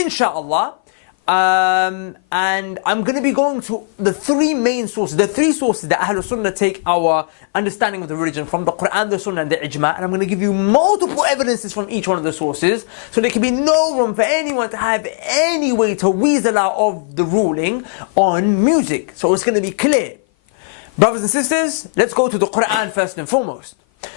inshallah. And I'm going to be going to the three main sources, the three sources that Ahlul Sunnah take our understanding of the religion from: the Quran, the Sunnah, and the Ijma'. And I'm going to give you multiple evidences from each one of the sources, so there can be no room for anyone to have any way to weasel out of the ruling on music. So it's going to be clear. Brothers and sisters, let's go to the Quran first and foremost.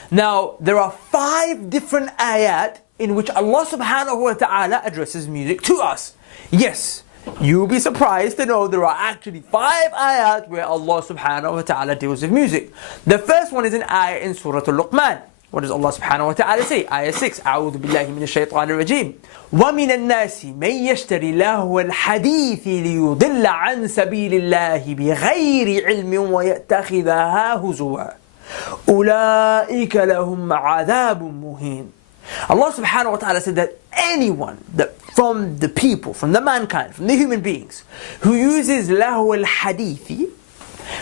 Now, there are 5 different ayat in which Allah subhanahu wa ta'ala addresses music to us. Yes, you'll be surprised to know there are actually 5 ayat where Allah subhanahu wa ta'ala deals with music. The first one is an ayah in Surah Al-Luqman. What does Allah subhanahu wa ta'ala say? Ayah 6. أعوذ بالله من الشيطان الرجيم. ومن الناس من يشتري لهو الحديث ليضل عن سبيل الله بغير علم ويتخذها هزوا أولئك لهم عذاب مهين. Allah subhanahu wa ta'ala said that anyone from the people, from the mankind, from the human beings, who uses lahu al-hadithi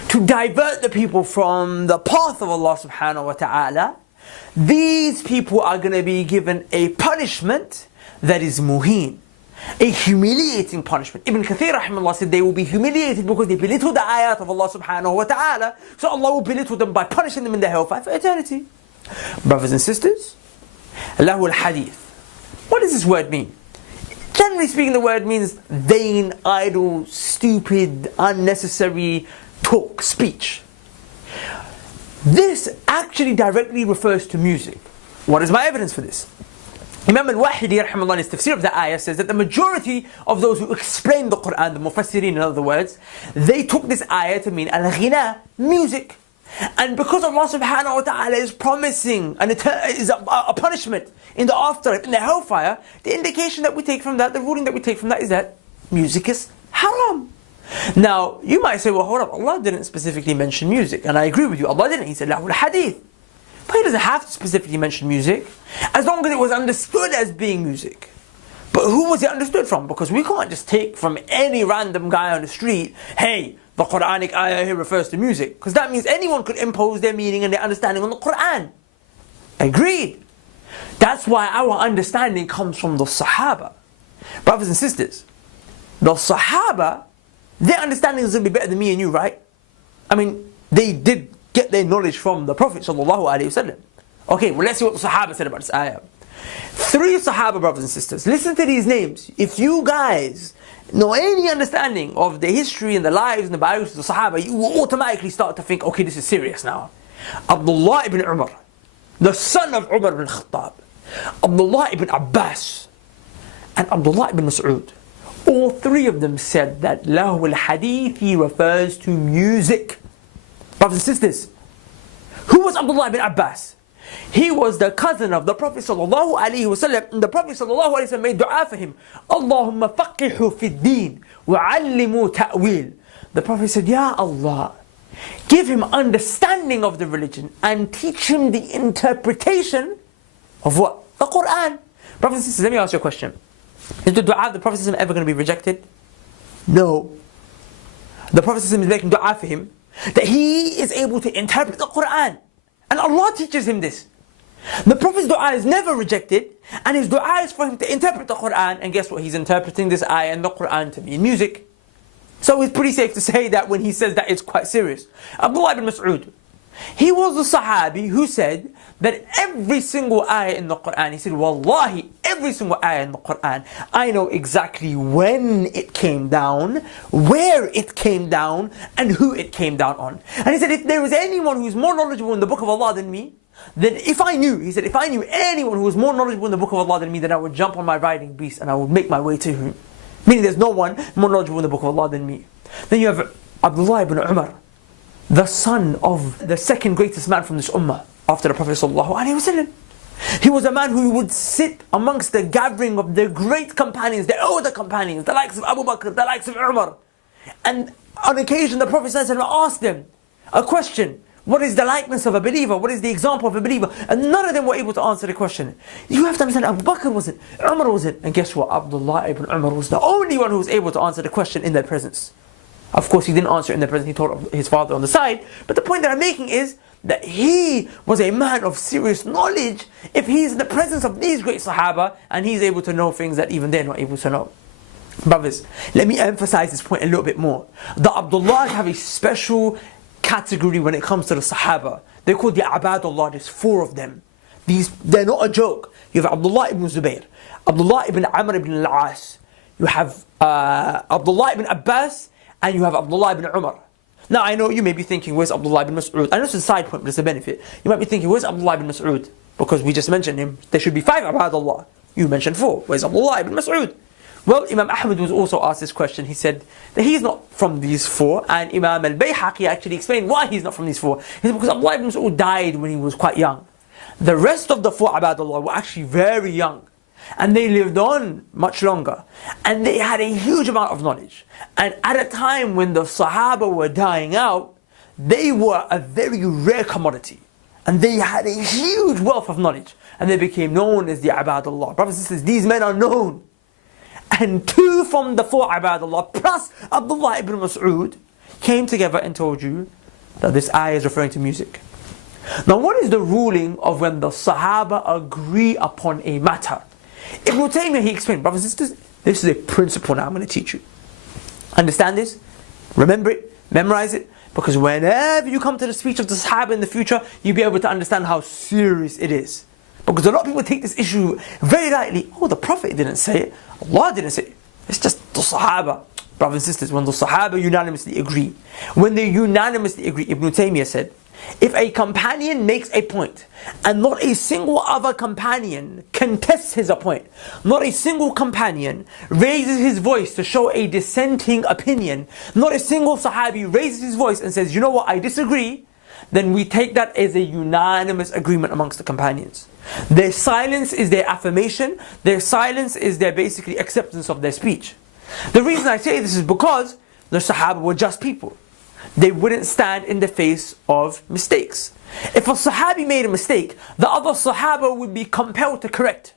to divert the people from the path of Allah subhanahu wa ta'ala, these people are going to be given a punishment that is muheen, a humiliating punishment. Ibn Kathir rahimahullah said they will be humiliated because they belittle the ayat of Allah subhanahu wa ta'ala, so Allah will belittle them by punishing them in the hellfire for eternity. Brothers and sisters, lahu al-hadith. What does this word mean? Generally speaking, the word means vain, idle, stupid, unnecessary talk, speech. This actually directly refers to music. What is my evidence for this? Imam al-Wahidi rahimahullah in his tafsir of the ayah says that the majority of those who explain the Quran, the mufassirin in other words, they took this ayah to mean al-ghina, music. And because Allah subhanahu wa ta'ala is promising a punishment in the afterlife, in the hellfire, the indication that we take from that, the ruling that we take from that is that music is haram. Now, you might say, well, hold up, Allah didn't specifically mention music. And I agree with you, Allah didn't. He said, lahul hadith. But He doesn't have to specifically mention music, as long as it was understood as being music. But who was it understood from? Because we can't just take from any random guy on the street, hey, the Quranic ayah here refers to music. Because that means anyone could impose their meaning and their understanding on the Quran. Agreed. That's why our understanding comes from the Sahaba. Brothers and sisters, the Sahaba, their understanding is going to be better than me and you, right? I mean, they did get their knowledge from the Prophet sallallahu alaihi wasallam. Okay, well, let's see what the Sahaba said about this ayah. 3 Sahaba, brothers and sisters. Listen to these names. If you guys know any understanding of the history and the lives and the biographies of the Sahaba, you will automatically start to think, okay, this is serious now. Abdullah ibn Umar, the son of Umar ibn Khattab, Abdullah ibn Abbas, and Abdullah ibn Mas'ud. All 3 of them said that lahu al-hadithi refers to music. Brothers and sisters, who was Abdullah ibn Abbas? He was the cousin of the Prophet sallallahu alaihi wasallam, and the Prophet sallallahu alaihi wasallam made dua for him. Allahumma faqihu fi ad-din wa 'allimu ta'wil. The Prophet said, Ya Allah, give him understanding of the religion and teach him the interpretation of what? The Quran. Brothers and sisters, let me ask you a question. Is the dua of the Prophet ever going to be rejected? No. The Prophet is making dua for him that he is able to interpret the Quran. And Allah teaches him this. The Prophet's dua is never rejected, and his dua is for him to interpret the Quran, and guess what? He's interpreting this ayah and the Quran to mean music. So it's pretty safe to say that when he says that, it's quite serious. Abdullah ibn Mas'ud, he was a Sahabi who said that every single ayah in the Quran, he said, Wallahi, every single ayah in the Quran, I know exactly when it came down, where it came down, and who it came down on. And he said, if there was anyone who's more knowledgeable in the book of Allah than me, then if I knew anyone who was more knowledgeable in the book of Allah than me, then I would jump on my riding beast and I would make my way to him. Meaning there's no one more knowledgeable in the book of Allah than me. Then you have Abdullah ibn Umar, the son of the second greatest man from this ummah after the Prophet sallallahu alaihi wasallam. He was a man who would sit amongst the gathering of the great companions, the older companions, the likes of Abu Bakr, the likes of Umar. And on occasion the Prophet sallallahu alaihi wasallam asked them a question. What is the likeness of a believer? What is the example of a believer? And none of them were able to answer the question. You have to understand, Abu Bakr wasn't, Umar wasn't. And guess what? Abdullah ibn Umar was the only one who was able to answer the question in their presence. Of course, he didn't answer in their presence. He told his father on the side. But the point that I'm making is that he was a man of serious knowledge if he's in the presence of these great Sahaba and he's able to know things that even they're not able to know. Brothers, let me emphasize this point a little bit more. The Abdullahs have a special category when it comes to the Sahaba. They're called the Abadullah. There's 4 of them. They're not a joke. You have Abdullah ibn Zubayr, Abdullah ibn Amr ibn al-As, you have Abdullah ibn Abbas, and you have Abdullah ibn Umar. Now I know you may be thinking, where's Abdullah ibn Mas'ud? I know it's a side point, but it's a benefit. You might be thinking, where's Abdullah ibn Mas'ud? Because we just mentioned him. There should be 5 Abadullah. You mentioned 4. Where's Abdullah ibn Mas'ud? Well, Imam Ahmad was also asked this question. He said that he's not from these 4, and Imam al-Bayhaqi actually explained why he's not from these 4. He said because Abdullah ibn Mas'ud died when he was quite young. The rest of the 4 Abadullah were actually very young, and they lived on much longer, and they had a huge amount of knowledge. And at a time when the Sahaba were dying out, they were a very rare commodity, and they had a huge wealth of knowledge, and they became known as the Abadullah. Brothers and sisters, these men are known. And 2 from the 4 Abadullah plus Abdullah ibn Mas'ud came together and told you that this ayah is referring to music. Now what is the ruling of when the Sahaba agree upon a matter? Ibn Taymiyyah, he explained, brothers and sisters, this is a principle now I'm going to teach you. Understand this? Remember it, memorize it, because whenever you come to the speech of the Sahaba in the future, you'll be able to understand how serious it is. Because a lot of people take this issue very lightly. Oh, the Prophet didn't say it. Allah didn't say it. It's just the Sahaba. Brothers and sisters, when the Sahaba unanimously agree, when they unanimously agree, Ibn Taymiyyah said, if a companion makes a point and not a single other companion contests his point, not a single companion raises his voice to show a dissenting opinion, not a single Sahabi raises his voice and says, you know what, I disagree, then we take that as a unanimous agreement amongst the companions. Their silence is their affirmation, their silence is their basically acceptance of their speech. The reason I say this is because the Sahaba were just people. They wouldn't stand in the face of mistakes. If a Sahabi made a mistake, the other Sahaba would be compelled to correct.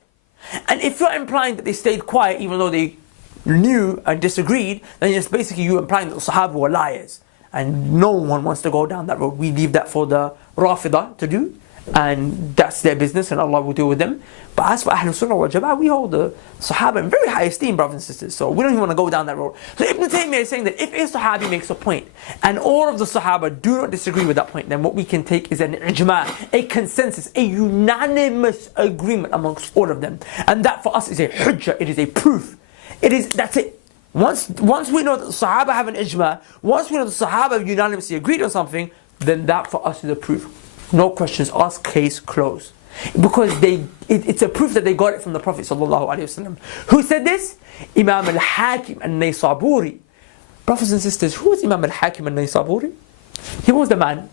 And if you're implying that they stayed quiet even though they knew and disagreed, then it's basically you implying that the Sahaba were liars. And no one wants to go down that road. We leave that for the Rafidah to do, and that's their business and Allah will deal with them. But as for Ahlul Sunnah wal Jama'ah, we hold the Sahaba in very high esteem, brothers and sisters. So we don't even want to go down that road. So Ibn Taymiyyah is saying that if a Sahabi makes a point and all of the Sahaba do not disagree with that point, then what we can take is an ijma', a consensus, a unanimous agreement amongst all of them. And that for us is a hujjah, it is a proof. That's it. Once we know that the Sahaba have an ijma', once we know the Sahaba have unanimously agreed on something, then that for us is a proof. No questions asked, case closed. Because it's a proof that they got it from the Prophet ﷺ. Who said this? Imam al-Hakim al-Naysaburi. Brothers and sisters, who was Imam al-Hakim al-Naysaburi? He was the man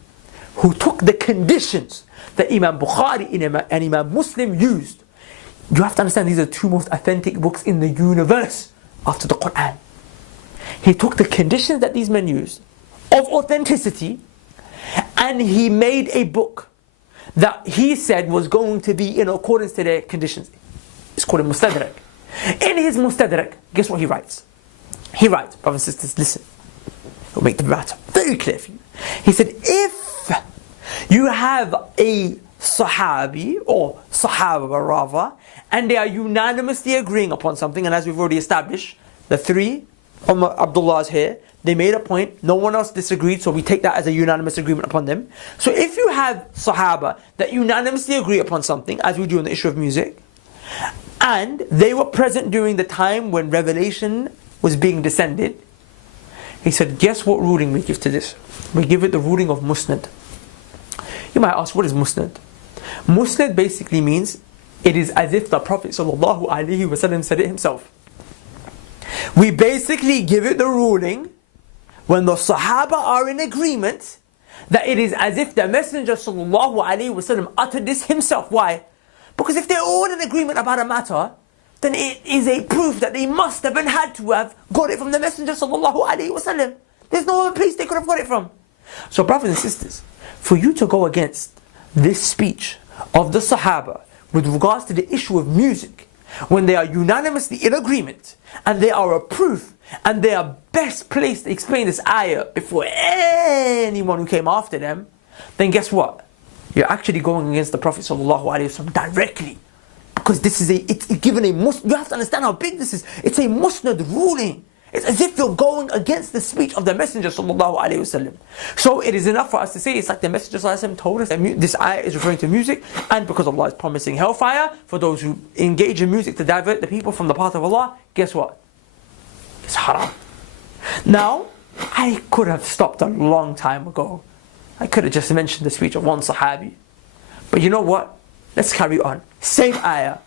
who took the conditions that Imam Bukhari and Imam Muslim used. You have to understand these are the 2 most authentic books in the universe after the Quran. He took the conditions that these men used of authenticity, and he made a book that he said was going to be in accordance to their conditions. It's called a Mustadrak. In his Mustadrak, guess what he writes? He writes, brothers and sisters, listen. He'll make the matter very clear for you. He said, if you have a Sahabi, or Sahaba rather, and they are unanimously agreeing upon something, and as we've already established, the 3 Abdullahs here, they made a point, no one else disagreed, so we take that as a unanimous agreement upon them. So if you have Sahaba that unanimously agree upon something, as we do on the issue of music, and they were present during the time when revelation was being descended, he said, guess what ruling we give to this? We give it the ruling of Musnad. You might ask, what is Musnad? Musnad basically means, it is as if the Prophet ﷺ said it himself. We basically give it the ruling when the Sahaba are in agreement that it is as if the Messenger ﷺ uttered this himself. Why? Because if they're all in agreement about a matter, then it is a proof that they must have and had to have got it from the Messenger ﷺ. There's no other place they could have got it from. So brothers and sisters, for you to go against this speech of the Sahaba with regards to the issue of music, when they are unanimously in agreement, and they are a proof, and they are best placed to explain this ayah before anyone who came after them, then guess what? You're actually going against the Prophet ﷺ directly. Because it's given a you have to understand how big this is. It's a musnad ruling. It's as if you're going against the speech of the Messenger sallallahu alaihi wasallam. So it is enough for us to say it's like the Messenger sallallahu alaihi wasallam told us that this ayah is referring to music, and because Allah is promising hellfire for those who engage in music to divert the people from the path of Allah, guess what? It's haram. Now, I could have stopped a long time ago. I could have just mentioned the speech of one Sahabi. But you know what? Let's carry on. Same ayah.